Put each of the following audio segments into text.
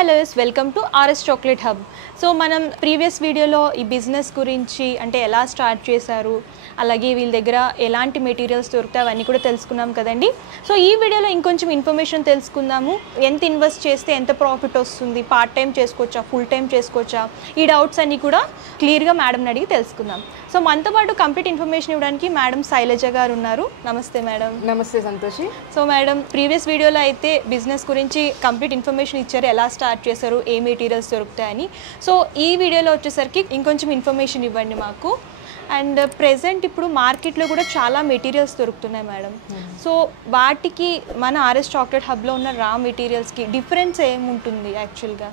Hello welcome to RS chocolate hub. So మనం previous వీడియోలో ఈ బిజినెస్ గురించి అంటే ఎలా స్టార్ట్ చేశారు, అలాగే వీళ్ళ దగ్గర ఎలాంటి మెటీరియల్స్ దొరుకుతాయి అవన్నీ కూడా తెలుసుకున్నాం కదండి. సో ఈ వీడియోలో ఇంకొంచెం ఇన్ఫర్మేషన్ తెలుసుకుందాము. ఎంత ఇన్వెస్ట్ చేస్తే ఎంత ప్రాఫిట్ వస్తుంది, పార్ట్ టైం చేసుకోవచ్చా, ఫుల్ టైం చేసుకోవచ్చా, ఈ డౌట్స్ అన్నీ కూడా క్లియర్గా మేడంని అడిగి తెలుసుకుందాం. సో మనతో పాటు కంప్లీట్ ఇన్ఫర్మేషన్ ఇవ్వడానికి మేడం శైలజ గారు ఉన్నారు. నమస్తే మేడం. నమస్తే సంతోషి. సో మేడం, ప్రీవియస్ వీడియోలో అయితే బిజినెస్ గురించి కంప్లీట్ ఇన్ఫర్మేషన్ ఇచ్చారు, ఎలా స్టార్ట్ చేశారు, ఏ మెటీరియల్స్ దొరుకుతాయని. సో ఈ వీడియోలో వచ్చేసరికి ఇంకొంచెం ఇన్ఫర్మేషన్ ఇవ్వండి మాకు. అండ్ ప్రెజెంట్ ఇప్పుడు మార్కెట్లో కూడా చాలా మెటీరియల్స్ దొరుకుతున్నాయి మేడం. సో వాటికి మన ఆర్ఎస్ చాక్లెట్ హబ్లో ఉన్న రా మెటీరియల్స్కి డిఫరెన్స్ ఏముంటుంది యాక్చువల్గా?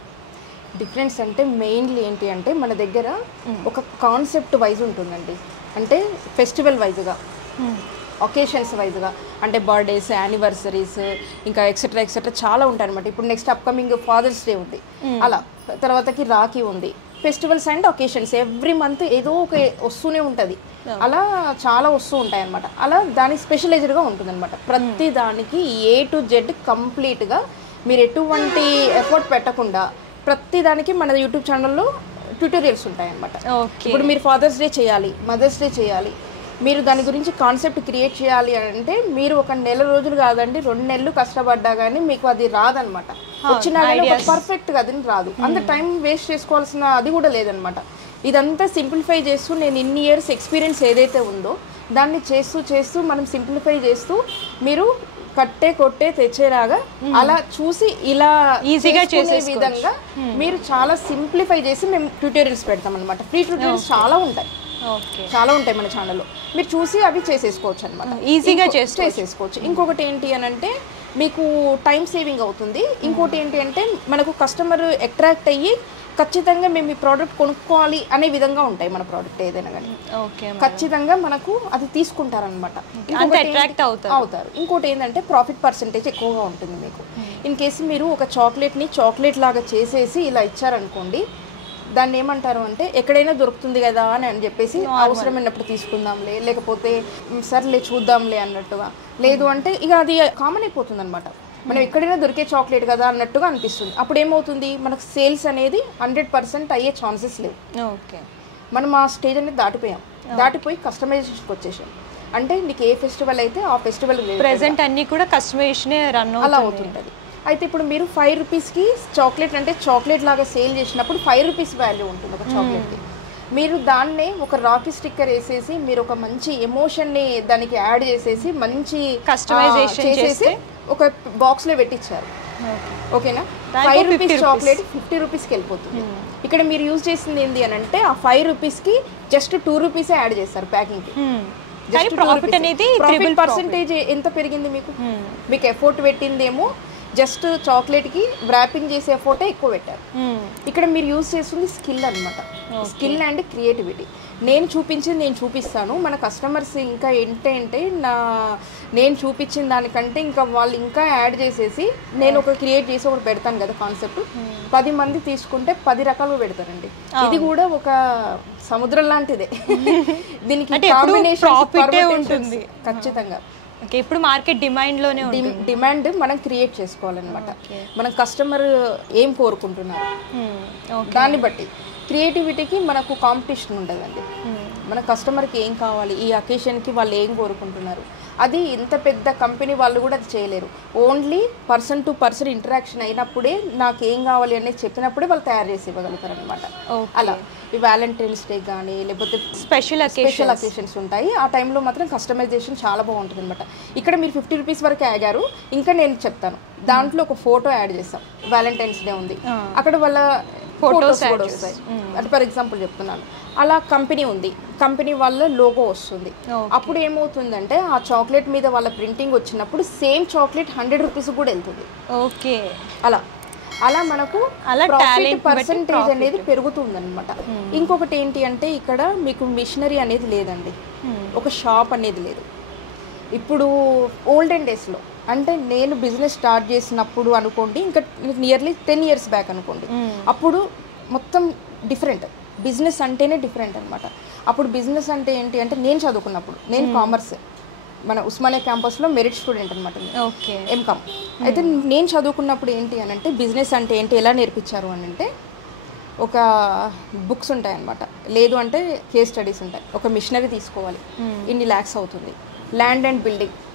డిఫరెన్స్ అంటే మెయిన్లీ ఏంటి అంటే మన దగ్గర ఒక కాన్సెప్ట్ వైజ్ ఉంటుందండి. అంటే ఫెస్టివల్ వైజ్గా, ఒకేషన్స్ వైజ్గా, అంటే బర్త్డేస్, యానివర్సరీస్, ఇంకా ఎక్సెట్రా ఎక్సెట్రా చాలా ఉంటాయి అనమాట. ఇప్పుడు నెక్స్ట్ అప్కమింగ్ ఫాదర్స్ డే ఉంది, అలా తర్వాతకి రాఖీ ఉంది. Festivals and occasions every month ఏదో ఒక వస్తూనే ఉంటుంది. అలా చాలా వస్తూ ఉంటాయి అనమాట. అలా దానికి స్పెషలైజ్డ్గా ఉంటుంది అనమాట. ప్రతి దానికి A to Z కంప్లీట్గా మీరు ఎటువంటి ఎఫర్ట్ పెట్టకుండా ప్రతి దానికి మన యూట్యూబ్ ఛానల్లో ట్యూటోరియల్స్ ఉంటాయి అనమాట. ఇప్పుడు మీరు ఫాదర్స్ డే చేయాలి, మదర్స్ డే చేయాలి, మీరు దాని గురించి కాన్సెప్ట్ క్రియేట్ చేయాలి అంటే మీరు ఒక నెల రోజులు కాదండి, 2 నెలలు కష్టపడ్డా కానీ మీకు అది రాదనమాట. వచ్చినా కానీ పర్ఫెక్ట్గా అది రాదు. అంత టైం వేస్ట్ చేసుకోవాల్సిన అది కూడా లేదనమాట. ఇదంతా సింప్లిఫై చేస్తూ నేను ఇన్ని ఇయర్స్ ఎక్స్పీరియన్స్ ఏదైతే ఉందో దాన్ని చేస్తూ చేస్తూ మనం సింప్లిఫై చేస్తూ మీరు కట్టే కొట్టే తెచ్చేలాగా అలా చూసి ఇలా ఈజీగా చేసే విధంగా మీరు చాలా సింప్లిఫై చేసి మేము ట్యూటోరియల్స్ పెడతాం అనమాట. ఫ్రీ ట్యూటోరియల్స్ చాలా ఉంటాయి, చాలా ఉంటాయి మన ఛానల్లో. మీరు చూసి అవి చేసేసుకోవచ్చు అనమాట, ఈజీగా చేసేసుకోవచ్చు. ఇంకొకటి ఏంటి అని అంటే మీకు టైం సేవింగ్ అవుతుంది. ఇంకోటి ఏంటి అంటే మనకు కస్టమర్ అట్రాక్ట్ అయ్యి ఖచ్చితంగా మేము ఈ ప్రోడక్ట్ కొనుక్కోవాలి అనే విధంగా ఉంటాయి మన ప్రోడక్ట్ ఏదైనా కానీ. ఖచ్చితంగా మనకు అది తీసుకుంటారనమాట, అవుతారు. ఇంకోటి ఏంటంటే ప్రాఫిట్ పర్సెంటేజ్ ఎక్కువగా ఉంటుంది మీకు. ఇన్ కేసు మీరు ఒక చాక్లెట్ని చాక్లెట్ లాగా చేసేసి ఇలా ఇచ్చారనుకోండి, దాన్ని ఏమంటారు అంటే ఎక్కడైనా దొరుకుతుంది కదా అని చెప్పేసి అవసరమైనప్పుడు తీసుకుందాంలే, లేకపోతే సర్లే చూద్దాంలే అన్నట్టుగా, లేదు అంటే ఇక అది కామన్ అయిపోతుంది అనమాట. మనం ఎక్కడైనా దొరికే చాక్లెట్ కదా అన్నట్టుగా అనిపిస్తుంది. అప్పుడు ఏమవుతుంది, మనకు సేల్స్ అనేది 100% అయ్యే ఛాన్సెస్ లేవు. మనం ఆ స్టేజ్ అనేది దాటిపోయి కస్టమైజేషన్కి వచ్చేసాం. అంటే నీకు ఏ ఫెస్టివల్ అయితే ఆ ఫెస్టివల్ ప్రెజెంట్ అన్ని కూడా కస్టమైజేషన్ అలా అవుతుంటుంది. అయితే ఇప్పుడు మీరు 5 రూపీస్కి చాక్లెట్ అంటే చాక్లెట్ లాగా సేల్ చేసినప్పుడు 5 రూపీస్ వాల్యూ ఉంటుంది ఒక చాక్లెట్కి. మీరు దాన్నే ఒక రాకీ స్టిక్కర్ వేసేసి మీరు ఒక మంచి ఎమోషన్ని దానికి యాడ్ చేసేసి మంచి కస్టమైజేషన్ చేసేసి ఒక బాక్స్లో పెట్టించారు. ఓకేనా, 5 రూపీస్ చాక్లెట్ 50 రూపీస్కి వెళ్ళిపోతుంది. ఇక్కడ మీరు యూజ్ చేసింది ఏంటి అని అంటే ఆ 5 రూపీస్కి జస్ట్ 2 రూపీసే యాడ్ చేస్తారు ప్యాకింగ్కి. ప్రాఫిట్ పర్సెంటేజ్ ఎంత పెరిగింది మీకు? మీకు ఎఫర్ట్ పెట్టిందేమో జస్ట్ చాక్లెట్కి వ్రాపింగ్ చేసే ఎఫర్టే ఎక్కువ పెట్టారు. ఇక్కడ మీరు యూజ్ చేస్తుంది స్కిల్ అనమాట. Skill and creativity. నేను చూపించింది నేను చూపిస్తాను, మన కస్టమర్స్ ఇంకా ఏంటంటే నేను చూపించిన దానికంటే ఇంకా వాళ్ళు ఇంకా యాడ్ చేసేసి నేను ఒక క్రియేట్ చేసి ఒకటి పెడతాను కదా కాన్సెప్ట్. 10 మంది తీసుకుంటే 10 రకాలుగా పెడతారండి. ఇది కూడా ఒక సముద్రం లాంటిదే. దీనికి కాంబినేషన్ ఉంటుంది ఖచ్చితంగా. ఇప్పుడు మార్కెట్ డిమాండ్లోనే డిమాండ్ మనం క్రియేట్ చేసుకోవాలన్నమాట. మనం కస్టమర్ ఏం కోరుకుంటున్నారు దాన్ని బట్టి క్రియేటివిటీకి మనకు కాంపిటీషన్ ఉండదండి. మన కస్టమర్కి ఏం కావాలి, ఈ అకేషన్కి వాళ్ళు ఏం కోరుకుంటున్నారు, అది ఇంత పెద్ద కంపెనీ వాళ్ళు కూడా అది చేయలేరు. Only person to person interaction అయినప్పుడే నాకు ఏం కావాలి అనేది చెప్పినప్పుడే వాళ్ళు తయారు చేసి ఇవ్వగలుగుతారు అనమాట. అలా ఈ వ్యాలంటైన్స్ డే కానీ లేకపోతే స్పెషల్ అకేషన్స్ ఉంటాయి. ఆ టైంలో మాత్రం కస్టమైజేషన్ చాలా బాగుంటుంది అనమాట. ఇక్కడ మీరు 50 రూపీస్ వరకు ఆగారు, ఇంకా నేను చెప్తాను. దాంట్లో ఒక ఫోటో యాడ్ చేస్తాం. వ్యాలంటైన్స్ డే ఉంది, అక్కడ వాళ్ళ ఫోటోస్ కూడా వస్తాయి. అంటే ఫర్ ఎగ్జాంపుల్ చెప్తున్నాను, అలా కంపెనీ ఉంది, కంపెనీ వాళ్ళ లోగో వస్తుంది. అప్పుడు ఏమవుతుందంటే ఆ చాక్లెట్ మీద వాళ్ళ ప్రింటింగ్ వచ్చినప్పుడు సేమ్ చాక్లెట్ 100 రూపీస్ కూడా వెళ్తుంది. ఓకే, అలా మనకు ప్రాఫిట్ పర్సెంటేజ్ అనేది పెరుగుతుంది అనమాట. ఇంకొకటి ఏంటి అంటే ఇక్కడ మీకు మిషనరీ అనేది లేదండి, ఒక షాప్ అనేది లేదు. ఇప్పుడు ఓల్డెన్ డేస్లో అంటే నేను బిజినెస్ స్టార్ట్ చేసినప్పుడు అనుకోండి, ఇంకా నియర్లీ 10 years బ్యాక్ అనుకోండి, అప్పుడు మొత్తం డిఫరెంట్. బిజినెస్ అంటేనే డిఫరెంట్ అనమాట. అప్పుడు బిజినెస్ అంటే ఏంటి అంటే నేను చదువుకున్నప్పుడు నేను కామర్స్, మన ఉస్మానియా క్యాంపస్లో మెరిట్ స్టూడెంట్ అనమాట. ఓకే. ఎంకామ్. అయితే నేను చదువుకున్నప్పుడు ఏంటి అని అంటే బిజినెస్ అంటే ఏంటి ఎలా నేర్పించారు అని అంటే ఒక బుక్స్ ఉంటాయన్నమాట, లేదు అంటే కేస్ స్టడీస్ ఉంటాయి. ఒక మిషనరీ తీసుకోవాలి, ఇన్ని ల్యాక్స్ అవుతుంది. ల్యాండ్ అండ్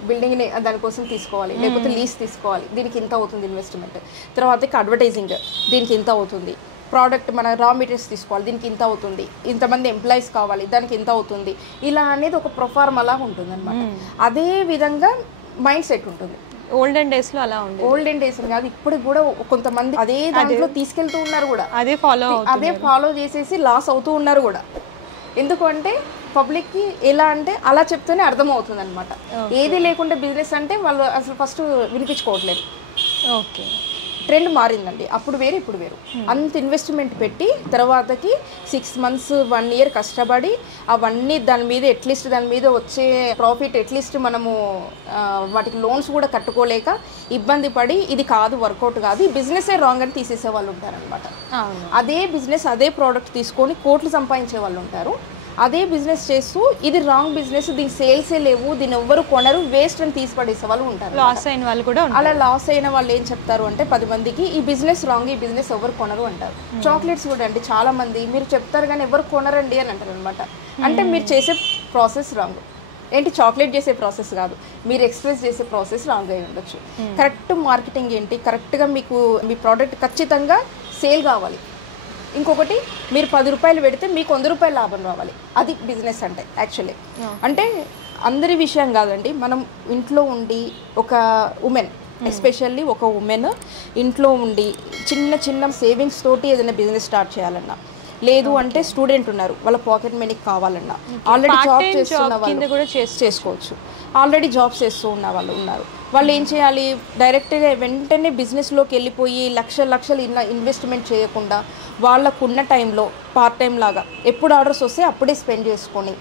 బిల్డింగ్ని దానికోసం తీసుకోవాలి, లేకపోతే లీజ్ తీసుకోవాలి, దీనికి ఇంత అవుతుంది ఇన్వెస్ట్మెంట్. తర్వాత అడ్వర్టైజింగ్, దీనికి ఇంత అవుతుంది. ప్రోడక్ట్ మన రా మెటీరియల్స్ తీసుకోవాలి, దీనికి ఇంత అవుతుంది. ఇంతమంది ఎంప్లాయీస్ కావాలి, దానికి ఇంత అవుతుంది. ఇలా అనేది ఒక ప్రొఫార్మ్ అలా ఉంటుంది అనమాట. అదే విధంగా మైండ్ సెట్ ఉంటుంది. ఓల్డెన్ డేస్లో అలా ఉంది. ఓల్డెన్ డేస్ కాదు, ఇప్పుడు కూడా కొంతమంది అదే దాంట్లో తీసుకెళ్తూ ఉన్నారు కూడా, అదే ఫాలో చేసేసి లాస్ అవుతూ ఉన్నారు కూడా. ఎందుకంటే పబ్లిక్కి ఎలా అంటే అలా చెప్తేనే అర్థమవుతుంది అనమాట. ఏది లేకుండా బిజినెస్ అంటే వాళ్ళు అసలు ఫస్ట్ వినిపించుకోవట్లేదు. ఓకే. ట్రెండ్ మారిందండి. అప్పుడు వేరు, ఇప్పుడు వేరు. అంత ఇన్వెస్ట్మెంట్ పెట్టి తర్వాతకి 6 months 1 year కష్టపడి అవన్నీ దాని మీద అట్లీస్ట్ దాని మీద వచ్చే ప్రాఫిట్ అట్లీస్ట్ మనము వాటికి లోన్స్ కూడా కట్టుకోలేక ఇబ్బంది పడి ఇది కాదు, వర్కౌట్ కాదు, ఈ బిజినెసే రాంగ్ అని తీసేసే వాళ్ళు ఉంటారనమాట. అదే బిజినెస్ అదే ప్రోడక్ట్ తీసుకొని కోట్లు సంపాదించే వాళ్ళు ఉంటారు. అదే బిజినెస్ చేస్తూ ఇది రాంగ్ బిజినెస్, దీని సేల్సే లేవు, దీని ఎవ్వరు కొనరు, వేస్ట్ అని తీసి పడేసే వాళ్ళు ఉంటారు. లాస్ అయిన వాళ్ళు కూడా అలా లాస్ అయిన వాళ్ళు ఏం చెప్తారు అంటే 10 మందికి ఈ బిజినెస్ రాంగ్, ఈ బిజినెస్ ఎవరు కొనరు అంటారు. చాక్లెట్స్ కూడా అండి, చాలా మంది మీరు చెప్తారు కానీ ఎవరు కొనరండి అని అంటారు అనమాట. అంటే మీరు చేసే ప్రాసెస్ రాంగ్. ఏంటి, చాక్లెట్ చేసే ప్రాసెస్ కాదు, మీరు ఎక్స్ప్రెస్ చేసే ప్రాసెస్ రాంగ్ అయి ఉండొచ్చు. కరెక్ట్ మార్కెటింగ్ ఏంటి, కరెక్ట్గా మీకు మీ ప్రోడక్ట్ ఖచ్చితంగా సేల్ కావాలి. ఇంకొకటి, మీరు 10 రూపాయలు పెడితే మీకు 100 రూపాయలు లాభం రావాలి. అది బిజినెస్ అంటే యాక్చువల్లీ. అంటే అందరి విషయం కాదండి, మనం ఇంట్లో ఉండి ఒక ఉమెన్, ఎస్పెషల్లీ ఒక ఉమెన్ ఇంట్లో ఉండి చిన్న చిన్న సేవింగ్స్ తోటి ఏదైనా బిజినెస్ స్టార్ట్ చేయాలన్నా, లేదు అంటే స్టూడెంట్ ఉన్నారు వాళ్ళ పాకెట్ మనీకి కావాలన్నా, ఆల్రెడీ జాబ్ చేస్తున్న వాళ్ళు కూడా చేసుకోవచ్చు. ఆల్రెడీ జాబ్స్ చేస్తూ ఉన్న వాళ్ళు ఉన్నారు. వాళ్ళు ఏం చేయాలి, డైరెక్ట్గా వెంటనే బిజినెస్లోకి వెళ్ళిపోయి లక్షలు ఇన్వెస్ట్మెంట్ చేయకుండా వాళ్ళకున్న టైంలో పార్ట్ టైం లాగా ఎప్పుడు ఆర్డర్స్ వస్తే అప్పుడే స్పెండ్ చేసుకొని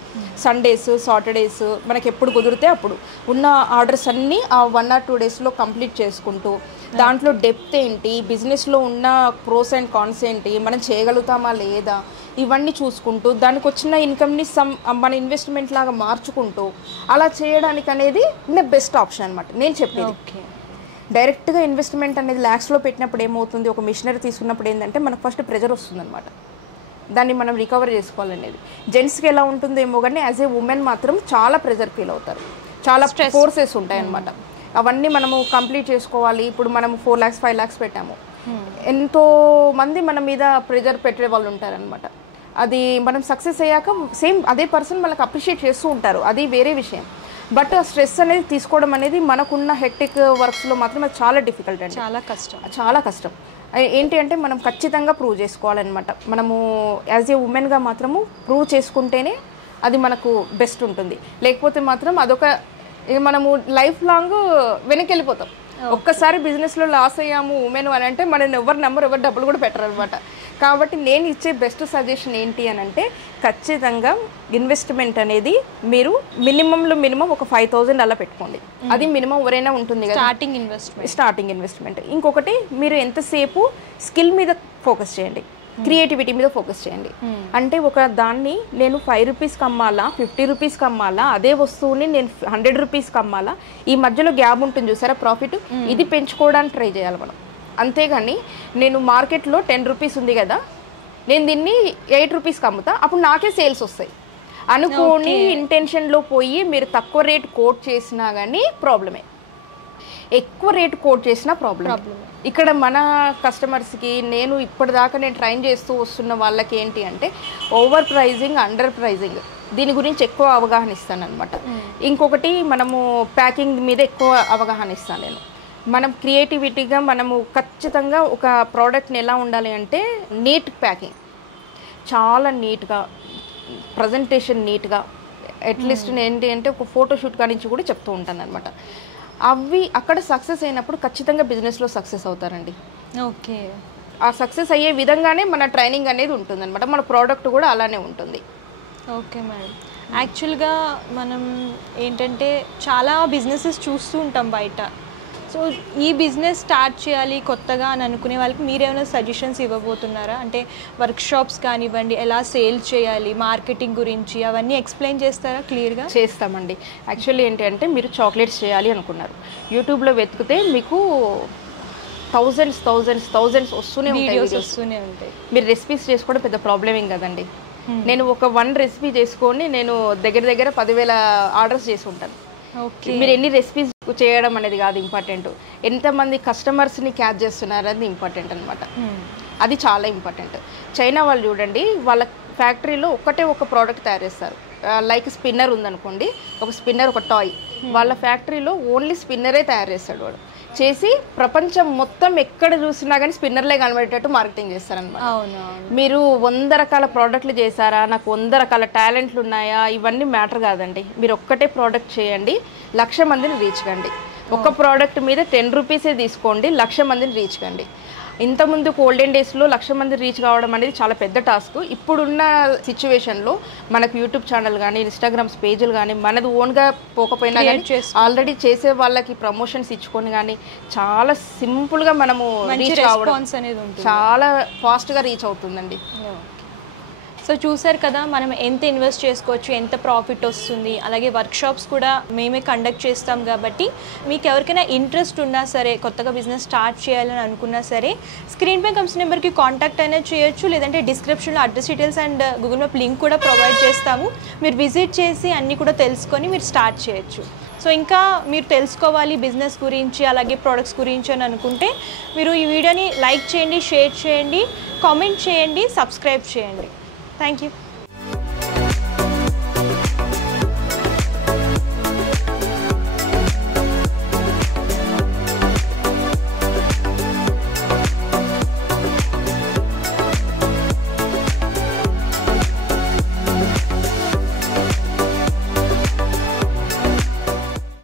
సండేస్ సాటర్డేస్ మనకి ఎప్పుడు కుదిరితే అప్పుడు ఉన్న ఆర్డర్స్ అన్నీ ఆ 1 or 2 daysలో కంప్లీట్ చేసుకుంటూ దాంట్లో డెప్త్ ఏంటి, బిజినెస్లో ఉన్న ప్రోస్ అండ్ కాన్స్ ఏంటి, మనం చేయగలుగుతామా లేదా, ఇవన్నీ చూసుకుంటూ దానికి వచ్చిన ఇన్కమ్ని మన ఇన్వెస్ట్మెంట్ లాగా మార్చుకుంటూ అలా చేయడానికి అనేది బెస్ట్ ఆప్షన్ అనమాట నేను చెప్పేది. డైరెక్ట్గా ఇన్వెస్ట్మెంట్ అనేది ల్యాక్స్లో పెట్టినప్పుడు ఏమవుతుంది, ఒక మిషనరీ తీసుకున్నప్పుడు ఏంటంటే మనకు ఫస్ట్ ప్రెజర్ వస్తుంది అనమాట, దాన్ని మనం రికవర్ చేసుకోవాలనేది. జెంట్స్కి ఎలా ఉంటుందేమో కానీ యాజ్ ఏ ఉమెన్ మాత్రం చాలా ప్రెజర్ ఫీల్ అవుతారు, చాలా ఫోర్సెస్ ఉంటాయి అనమాట. అవన్నీ మనము కంప్లీట్ చేసుకోవాలి. ఇప్పుడు మనం 4 lakhs 5 lakhs పెట్టాము, ఎంతో మంది మన మీద ప్రెజర్ పెట్టే వాళ్ళు ఉంటారనమాట. అది మనం సక్సెస్ అయ్యాక సేమ్ అదే పర్సన్ మనకు అప్రిషియేట్ చేస్తూ ఉంటారు, అది వేరే విషయం. బట్ ఆ స్ట్రెస్ అనేది తీసుకోవడం అనేది మనకున్న హెక్టిక్ వర్క్స్లో మాత్రం అది చాలా డిఫికల్ట్ అండి, చాలా కష్టం. ఏంటి అంటే మనం ఖచ్చితంగా ప్రూవ్ చేసుకోవాలన్నమాట. మనము యాజ్ ఏ ఉమెన్గా మాత్రము ప్రూవ్ చేసుకుంటేనే అది మనకు బెస్ట్ ఉంటుంది. లేకపోతే మాత్రం అదొక మనము లైఫ్ లాంగ్ వెనక్కి వెళ్ళిపోతాం. ఒక్కసారి బిజినెస్లో లాస్ అయ్యాము ఉమెన్ అని అంటే మనని ఎవరు డబ్బులు కూడా పెట్టరు అనమాట. కాబట్టి నేను ఇచ్చే బెస్ట్ సజెషన్ ఏంటి అని అంటే ఖచ్చితంగా ఇన్వెస్ట్మెంట్ అనేది మీరు మినిమం ఒక 5,000 అలా పెట్టుకోండి. అది మినిమం ఎవరైనా ఉంటుంది కదా, స్టార్టింగ్ ఇన్వెస్ట్మెంట్. ఇంకొకటి, మీరు ఎంతసేపు స్కిల్ మీద ఫోకస్ చేయండి, క్రియేటివిటీ మీద ఫోకస్ చేయండి. అంటే ఒక దాన్ని నేను 5 రూపీస్కి అమ్మాలా, 50 రూపీస్కి అమ్మాలా, అదే వస్తువుని నేను 100 రూపీస్కి అమ్మాలా, ఈ మధ్యలో గ్యాప్ ఉంటుంది చూసారా ప్రాఫిట్, ఇది పెంచుకోవడానికి ట్రై చేయాలి మనం. అంతేగాని నేను మార్కెట్లో 10 రూపీస్ ఉంది కదా, నేను దీన్ని 8 రూపీస్కి అమ్ముతా, అప్పుడు నాకే సేల్స్ వస్తాయి అనుకోని ఇంటెన్షన్లో పోయి మీరు తక్కువ రేట్ కోట్ చేసినా కానీ ప్రాబ్లమే, ఎక్కువ రేట్ కోట్ చేసినా ప్రాబ్లం. ఇక్కడ మన కస్టమర్స్కి నేను ఇప్పటిదాకా నేను ట్రైన్ చేస్తూ వస్తున్న వాళ్ళకి ఏంటి అంటే ఓవర్ ప్రైజింగ్, అండర్ ప్రైజింగ్, దీని గురించి ఎక్కువ అవగాహన ఇస్తాను అనమాట. ఇంకొకటి, మనము ప్యాకింగ్ మీద ఎక్కువ అవగాహన ఇస్తాను నేను. మనం క్రియేటివిటీగా మనము ఖచ్చితంగా ఒక ప్రోడక్ట్ని ఎలా ఉండాలి అంటే నీట్ ప్యాకింగ్, చాలా నీట్గా ప్రజెంటేషన్ నీట్గా, అట్లీస్ట్ ఏంటి అంటే ఒక ఫోటోషూట్ కానించి కూడా చెప్తూ ఉంటాను అనమాట. అవి అక్కడ సక్సెస్ అయినప్పుడు ఖచ్చితంగా బిజినెస్లో సక్సెస్ అవుతారండి. ఓకే, ఆ సక్సెస్ అయ్యే విధంగానే మన ట్రైనింగ్ అనేది ఉంటుంది అనమాట, మన ప్రోడక్ట్ కూడా అలానే ఉంటుంది. Okay madam. యాక్చువల్గా మనం ఏంటంటే చాలా బిజినెసెస్ చూస్తూ ఉంటాం బయట. సో ఈ బిజినెస్ స్టార్ట్ చేయాలి కొత్తగా అని అనుకునే వాళ్ళకి మీరేమైనా సజెషన్స్ ఇవ్వబోతున్నారా? అంటే వర్క్షాప్స్ కానివ్వండి, ఎలా సేల్ చేయాలి, మార్కెటింగ్ గురించి అవన్నీ ఎక్స్ప్లెయిన్ చేస్తారా క్లియర్గా? చేస్తామండి. యాక్చువల్లీ ఏంటి అంటే మీరు చాక్లెట్స్ చేయాలి అనుకున్నారు, యూట్యూబ్లో వెతికితే మీకు థౌజండ్స్ వస్తూనే ఉంటాయి. మీరు రెసిపీస్ చేసుకోవడం పెద్ద ప్రాబ్లం ఏం కదండి. నేను ఒక 1 రెసిపీ చేసుకొని నేను దగ్గర 10,000 ఆర్డర్స్ చేసి ఉంటాను. మీరు ఎన్ని రెసిపీస్ చేయడం అనేది కాదు ఇంపార్టెంట్, ఎంతమంది కస్టమర్స్ని క్యాచ్ చేస్తున్నారు అనేది ఇంపార్టెంట్ అనమాట. అది చాలా ఇంపార్టెంట్. చైనా వాళ్ళు చూడండి, వాళ్ళ ఫ్యాక్టరీలో ఒక ప్రోడక్ట్ తయారు చేస్తారు. లైక్ స్పిన్నర్ ఉందనుకోండి, ఒక స్పిన్నర్, ఒక టాయ్, వాళ్ళ ఫ్యాక్టరీలో ఓన్లీ స్పిన్నరే తయారు చేస్తాడు వాడు. చేసి ప్రపంచం మొత్తం ఎక్కడ చూసినా కానీ స్పిన్నర్లే కనబడేటట్టు మార్కెటింగ్ చేస్తారనమాట. మీరు 100 రకాల ప్రోడక్ట్లు చేశారా, నాకు 100 రకాల టాలెంట్లు ఉన్నాయా, ఇవన్నీ మ్యాటర్ కాదండి. మీరు ఒక్కటే ప్రోడక్ట్ చేయండి, 1,00,000 మందిని రీచ్ కండి. ఒక ప్రోడక్ట్ మీద 10 రూపీసే తీసుకోండి, 1,00,000 మందిని రీచ్ కండి. ఇంతకుముందు ఓల్డెన్ డేస్లో 1,00,000 మంది రీచ్ కావడం అనేది చాలా పెద్ద టాస్క్. ఇప్పుడున్న సిచ్యువేషన్లో మనకు యూట్యూబ్ ఛానల్ కానీ, ఇన్స్టాగ్రామ్స్ పేజీలు కానీ, మనది ఓన్గా పోకపోయినా కానీ ఆల్రెడీ చేసే వాళ్ళకి ప్రమోషన్స్ ఇచ్చుకొని కానీ చాలా సింపుల్గా మనము రీచ్ కావడం చాలా ఫాస్ట్గా రీచ్ అవుతుందండి. సో చూసారు కదా, మనం ఎంత ఇన్వెస్ట్ చేసుకోవచ్చు, ఎంత ప్రాఫిట్ వస్తుంది. అలాగే వర్క్షాప్స్ కూడా మేమే కండక్ట్ చేస్తాం కాబట్టి మీకు ఎవరికైనా ఇంట్రెస్ట్ ఉన్నా సరే, కొత్తగా బిజినెస్ స్టార్ట్ చేయాలని అనుకున్నా సరే, స్క్రీన్ పై కమ్స్ నెంబర్కి కాంటాక్ట్ అయినా చేయొచ్చు, లేదంటే డిస్క్రిప్షన్లో address details and Google map link కూడా ప్రొవైడ్ చేస్తాము. మీరు విజిట్ చేసి అన్నీ కూడా తెలుసుకొని మీరు స్టార్ట్ చేయొచ్చు. సో ఇంకా మీరు తెలుసుకోవాలి బిజినెస్ గురించి, అలాగే ప్రొడక్ట్స్ గురించి అని అనుకుంటే మీరు ఈ వీడియోని లైక్ చేయండి, షేర్ చేయండి, కామెంట్ చేయండి, సబ్స్క్రైబ్ చేయండి. Thank you.